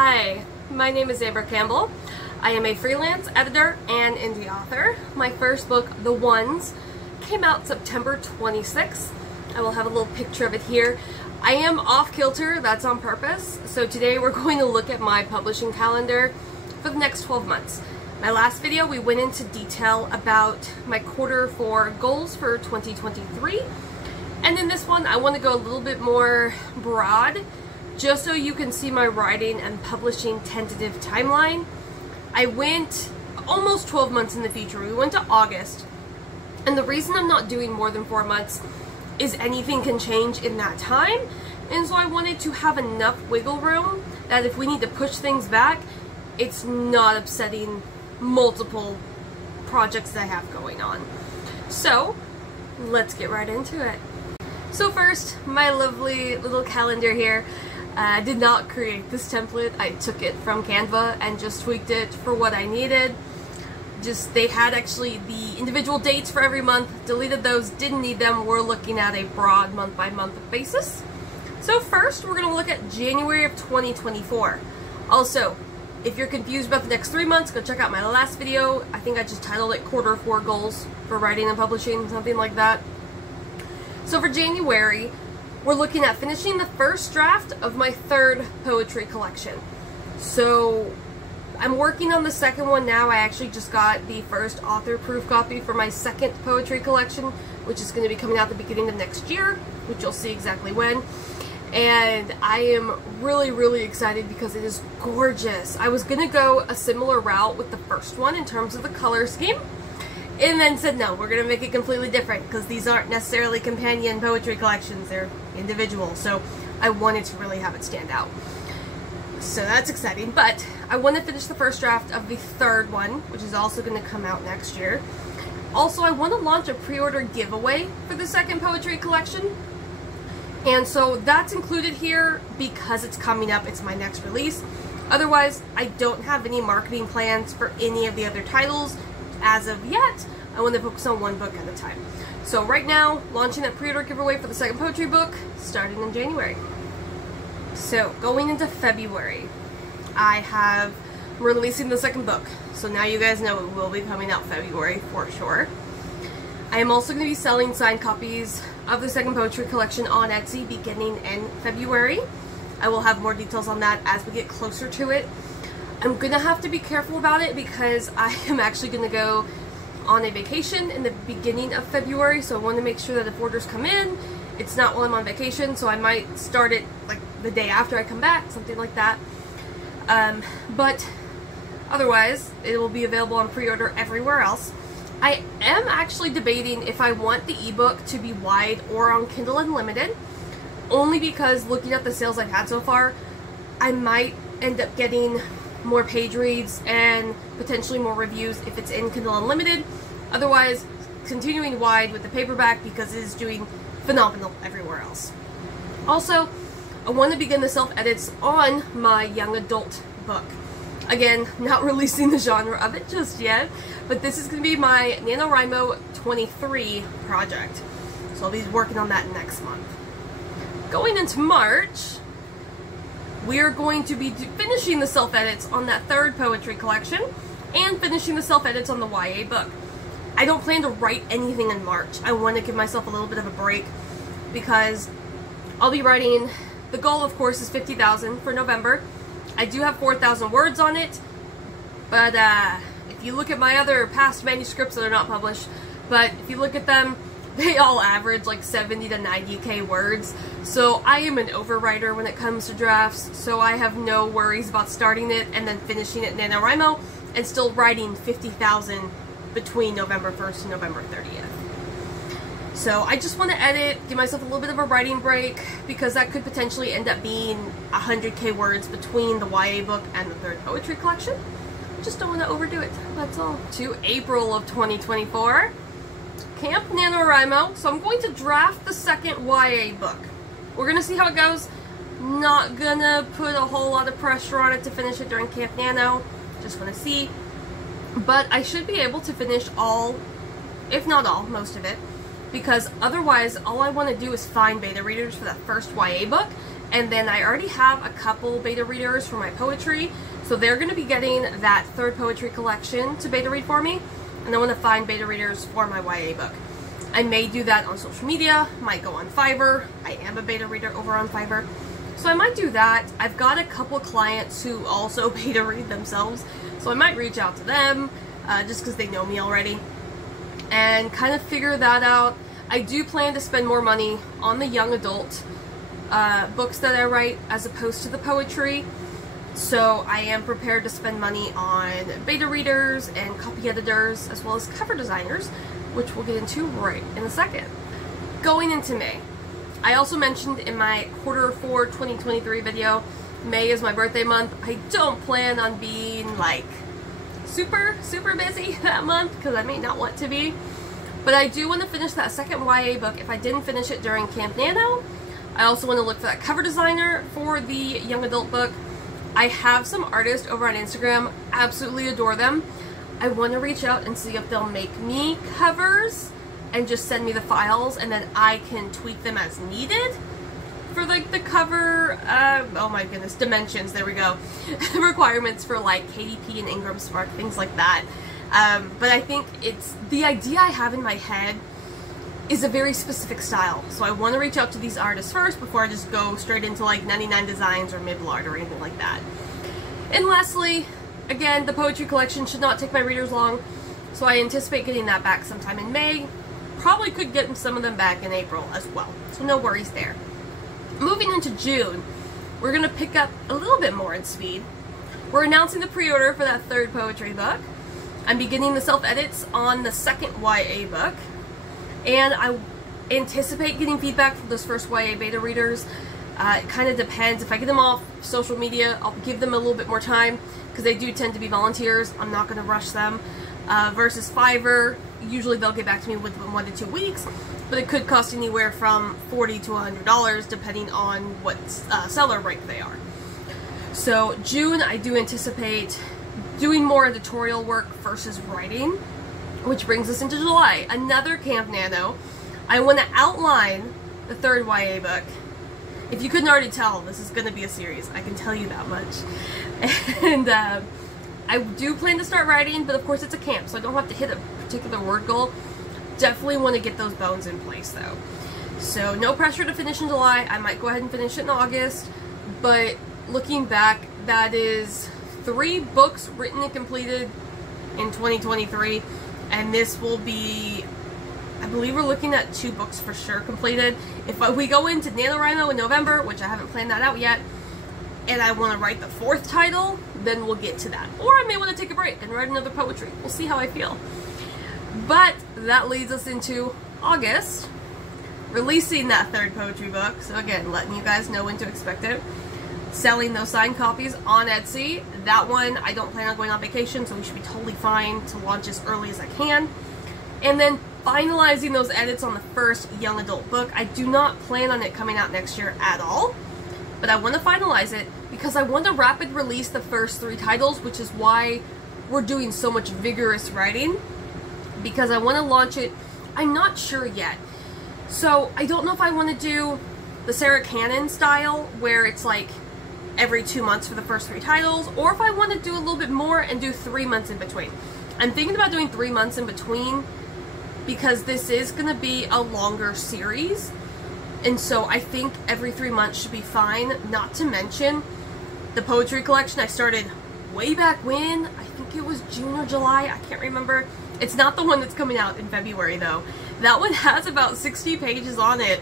Hi, my name is Campbell. I am a freelance editor and indie author. My first book, The Ones, came out September 26th. I will have a little picture of it here. I am off kilter, that's on purpose. So today we're going to look at my publishing calendar for the next 12 months. My last video we went into detail about my Q4 goals for 2023. And in this one I want to go a little bit more broad, just so you can see my writing and publishing tentative timeline. I went almost 12 months in the future. We went to August. And the reason I'm not doing more than 4 months is anything can change in that time. And so I wanted to have enough wiggle room that if we need to push things back, it's not upsetting multiple projects that I have going on. So let's get right into it. So first, my lovely little calendar here. I did not create this template. I took it from Canva and just tweaked it for what I needed. They had actually the individual dates for every month, deleted those, didn't need them. We're looking at a broad month-by-month basis. So first, we're going to look at January of 2024. Also, if you're confused about the next 3 months, go check out my last video. I think I just titled it Q4 Goals for Writing and Publishing, something like that. So for January, we're looking at finishing the first draft of my 3rd poetry collection. So I'm working on the second one now. I actually just got the first author-proof copy for my 2nd poetry collection, which is going to be coming out the beginning of next year, which you'll see exactly when. And I am really excited because it is gorgeous. I was going to go a similar route with the first one in terms of the color scheme, and then said no, we're going to make it completely different because these aren't necessarily companion poetry collections, they're individual. So I wanted to really have it stand out. So that's exciting, but I want to finish the first draft of the 3rd one, which is also going to come out next year. Also, I want to launch a pre-order giveaway for the 2nd poetry collection. And so that's included here because it's coming up, it's my next release. Otherwise, I don't have any marketing plans for any of the other titles as of yet. I want to focus on one book at a time. So right now, launching that pre-order giveaway for the 2nd poetry book, starting in January. So going into February, I'm releasing the 2nd book. So now you guys know it will be coming out February for sure. I am also going to be selling signed copies of the 2nd poetry collection on Etsy beginning in February. I will have more details on that as we get closer to it. I'm going to have to be careful about it because I am actually going to go on a vacation in the beginning of February, so I want to make sure that if orders come in, it's not while I'm on vacation, so I might start it like the day after I come back, something like that. But otherwise, it will be available on pre-order everywhere else. I am actually debating if I want the ebook to be wide or on Kindle Unlimited, only because looking at the sales I've had so far, I might end up getting more page reads and potentially more reviews if it's in Kindle Unlimited. Otherwise, continuing wide with the paperback because it is doing phenomenal everywhere else. Also, I want to begin the self-edits on my young adult book. Again, not releasing the genre of it just yet, but this is going to be my NaNoWriMo 23 project. So I'll be working on that next month. Going into March, we are going to be finishing the self-edits on that 3rd poetry collection and finishing the self-edits on the YA book. I don't plan to write anything in March. I want to give myself a little bit of a break because I'll be writing, the goal of course is 50,000 for November. I do have 4,000 words on it, but if you look at my other past manuscripts that are not published, but if you look at them, they all average like 70 to 90k words. So I am an overwriter when it comes to drafts, so I have no worries about starting it and then finishing it in NaNoWriMo and still writing 50,000 between November 1st and November 30th. So I just want to edit, give myself a little bit of a writing break because that could potentially end up being 100k words between the YA book and the 3rd poetry collection. I just don't want to overdo it, that's all. To April of 2024. Camp NaNoWriMo. So I'm going to draft the 2nd YA book. We're going to see how it goes. Not going to put a whole lot of pressure on it to finish it during Camp Nano. Just want to see. But I should be able to finish all, if not all, most of it. Because otherwise, all I want to do is find beta readers for that first YA book And then I already have a couple beta readers for my poetry, so they're going to be getting that third poetry collection to beta read for me. And I want to find beta readers for my YA book. I may do that on social media, might go on Fiverr. I am a beta reader over on Fiverr. So I might do that. I've got a couple clients who also beta read themselves, so I might reach out to them just because they know me already and kind of figure that out. I do plan to spend more money on the young adult books that I write as opposed to the poetry. So I am prepared to spend money on beta readers and copy editors as well as cover designers, which we'll get into right in a second. Going into May, I also mentioned in my Q4 2023 video, May is my birthday month. I don't plan on being like super busy that month because I may not want to be. But I do want to finish that second YA book if I didn't finish it during Camp Nano. I also want to look for that cover designer for the young adult book. I have some artists over on Instagram, absolutely adore them. I want to reach out and see if they'll make me covers and just send me the files, and then I can tweak them as needed for like the cover, oh my goodness, dimensions, there we go, requirements for like KDP and Ingram Spark, things like that. But I think it's, the idea I have in my head is a very specific style, so I want to reach out to these artists first before I just go straight into like 99 Designs or Miblart or anything like that. And lastly, again, the poetry collection should not take my readers long, so I anticipate getting that back sometime in May. Probably could get some of them back in April as well, so no worries there. Moving into June, we're going to pick up a little bit more in speed. We're announcing the pre-order for that third poetry book. I'm beginning the self-edits on the second YA book, and I anticipate getting feedback from those first YA beta readers. It kind of depends. If I get them off social media, I'll give them a little bit more time because they do tend to be volunteers. I'm not going to rush them. Versus Fiverr, usually they'll get back to me within 1 to 2 weeks, but it could cost anywhere from $40 to $100 depending on what seller rank they are. So June, I do anticipate doing more editorial work versus writing, which brings us into July. Another Camp Nano. I want to outline the third YA book. If you couldn't already tell, this is going to be a series. I can tell you that much. And I do plan to start writing, but of course it's a camp, so I don't have to hit a particular word goal. Definitely want to get those bones in place though. So no pressure to finish in July. I might go ahead and finish it in August, but looking back, that is 3 books written and completed in 2023, and this will be, I believe we're looking at 2 books for sure completed. If we go into NaNoWriMo in November, which I haven't planned that out yet, and I want to write the 4th title, then we'll get to that. Or I may want to take a break and write another poetry. We'll see how I feel. But that leads us into August, releasing that third poetry book. So again, letting you guys know when to expect it. Selling those signed copies on Etsy. That one, I don't plan on going on vacation, so we should be totally fine to launch as early as I can. And then finalizing those edits on the first young adult book. I do not plan on it coming out next year at all, but I want to finalize it because I want to rapid release the first 3 titles, which is why we're doing so much vigorous writing, because I want to launch it. I'm not sure yet. So I don't know if I want to do the Sarah Cannon style, where it's like every 2 months for the first 3 titles, or if I want to do a little bit more and do 3 months in between. I'm thinking about doing 3 months in between because this is going to be a longer series, and so I think every 3 months should be fine. Not to mention the poetry collection I started way back when. I think it was June or July, I can't remember. It's not the one that's coming out in February though. That one has about 60 pages on it,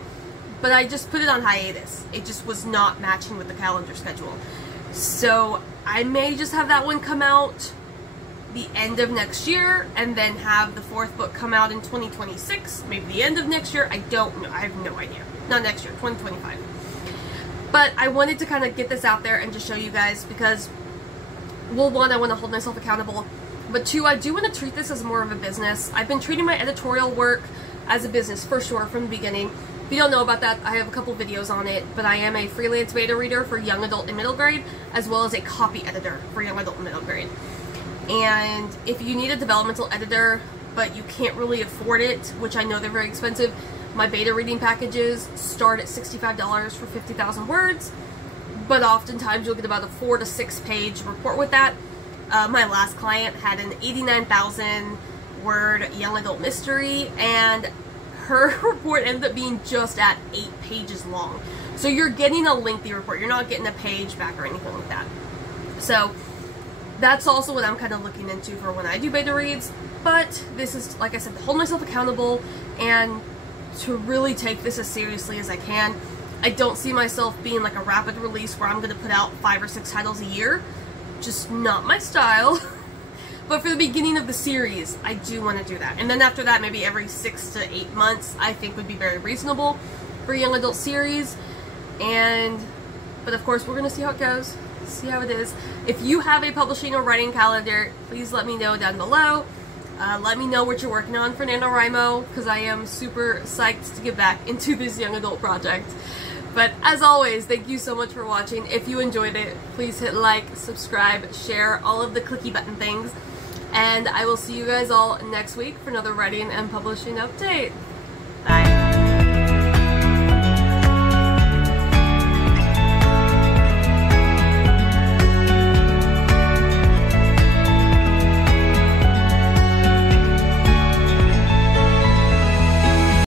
but I just put it on hiatus. It just was not matching with the calendar schedule. So I may just have that one come out the end of next year, and then have the 4th book come out in 2026, maybe the end of next year. I don't know. I have no idea. Not next year, 2025. But I wanted to kind of get this out there and just show you guys because, well, 1, I want to hold myself accountable, but 2, I do want to treat this as more of a business. I've been treating my editorial work as a business for sure from the beginning. If you don't know about that, I have a couple videos on it, but I am a freelance beta reader for young adult and middle grade, as well as a copy editor for young adult and middle grade. And if you need a developmental editor, but you can't really afford it, which I know they're very expensive, My beta reading packages start at $65 for 50,000 words, but oftentimes you'll get about a 4 to 6 page report with that. My last client had an 89,000 word young adult mystery, and her report ended up being just at 8 pages long. So you're getting a lengthy report. You're not getting a page back or anything like that. So that's also what I'm kind of looking into for when I do beta reads. But this is, like I said, to hold myself accountable and to really take this as seriously as I can. I don't see myself being like a rapid release where I'm going to put out 5 or 6 titles a year. Just not my style. But for the beginning of the series, I do want to do that. And then after that, maybe every 6 to 8 months, I think would be very reasonable for a young adult series. But of course, we're going to see how it goes, see how it is. If you have a publishing or writing calendar, please let me know down below. Let me know what you're working on for NaNoWriMo, because I am super psyched to get back into this young adult project. But as always, thank you so much for watching. If you enjoyed it, please hit like, subscribe, share, all of the clicky button things. And I will see you guys all next week for another writing and publishing update. Bye.